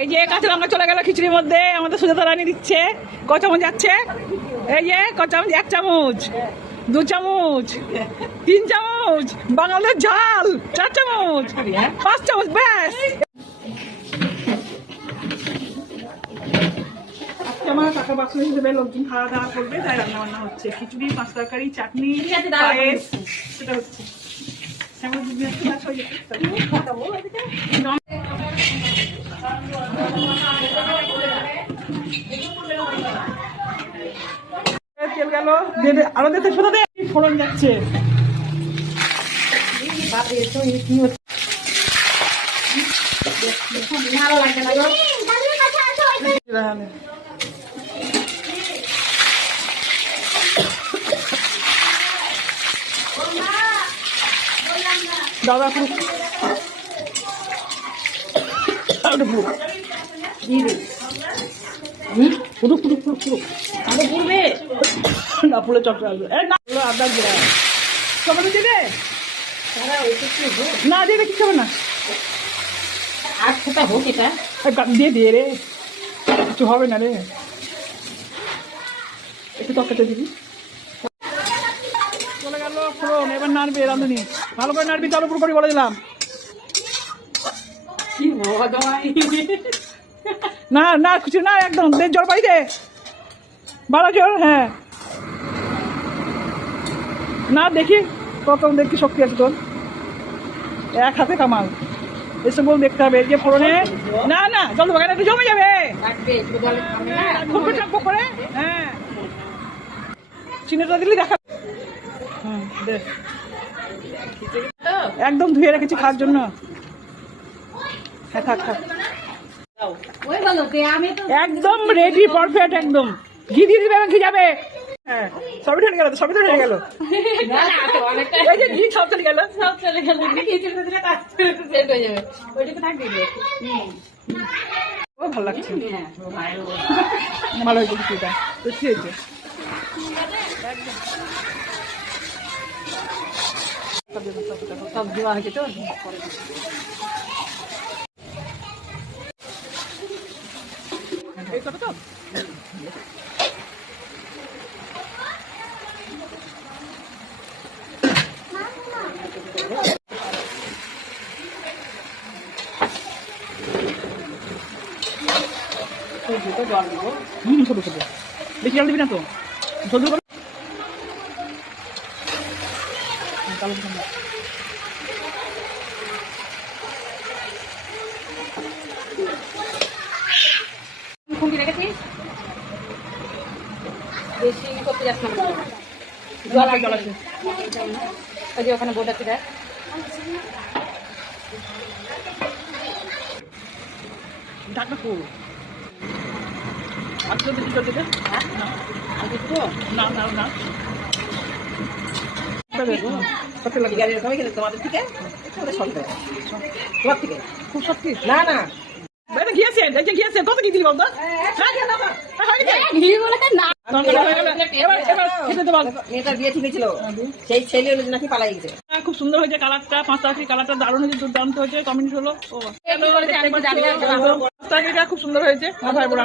এই যে কাঁচা লঙ্কা চলে গেল খিচুড়ির মধ্যে, আমাদের সুজাতা রানী দিচ্ছে। ক চামচ যাচ্ছে? এই যে ক চামচ, 1 চামচ, 2 চামচ, 3 চামচ, বাঙালির ঝাল 4 চামচ, 5 চামচ, ব্যাস। আমার কাকা বাসন হিসেবে লোকজন খাওয়া দাওয়া করবে, তাই রান্না বান্না হচ্ছে। খিচুড়ি, 5 তরকারি, চাটনি, পায়েস, সেটা হচ্ছে। তেল গেল, আরো দিতে শুধু ফোড়ন যাচ্ছে। ভালো লাগছে না দাদা, না ফুলে চটকা আসবে আদা জিরা টমেটো দিবে না, দিবে কিছু হবে না। আর সেটা হোক, এটা দিয়ে দিয়ে রে, কিছু হবে না রে। একটু তরকারিটা দিবি। চলে গেল ফোড়ন, এবার নাড়বে রাঁধুনি, ভালো করে নাড়বি, তার উপর করে বলে দিলাম। না না কিছু না, একদম জল পাই দে, বাড়া জল। হ্যাঁ না, দেখি প্রথম দেখি শক্তি আছে তোর, এক হাতে কামাল। এসব বল দেখতে হবে যে ফোড়নে। না না জল দেবো কেন, একটু জমে যাবে করে। হ্যাঁ চিনিটা দিলে দেখা। একদম ধুয়ে রেখেছি খাওয়ার জন্য। হ্যাঁ থাক থাক, একদম রেডি, পারফেক্ট একদম। ঘি দিয়ে দিবে, ঘি যাবে। হ্যাঁ সবই ঢেলে গেল, সবই তো ঢেলে গেল, ঘি সব চলে গেল, সব চলে গেল। ও ভালো লাগছে, ভালো হয়েছে খিচুড়িটা, টেস্টি হয়েছে সব দেওয়া হয়েছে তো। এই কথা তো জল দিব। ছোট ছোট বেশি জল দিবি না তো, ঝোল দিব। খুঁটি রেখেছিস, বেশি করতে যাস না, জল আর জল আছে। ওই যে ওখানে বোর্ড আছে, দেখ। ঢাকনা ফুল আজকে বেশি জল দেবে না না না, তোমাদের থেকে খুব শক্তি। না না ঘিয়েছে, দেখে ঘিয়েছে, কত কি দিলি বলতো? খুব সুন্দর হয়েছে কালারটা, 5 তরকারি কালারটা দারুণ হয়েছে, দুর্দান্ত হয়েছে, কমেন্ট হলো। খুব সুন্দর হয়েছে, ভাই বোন।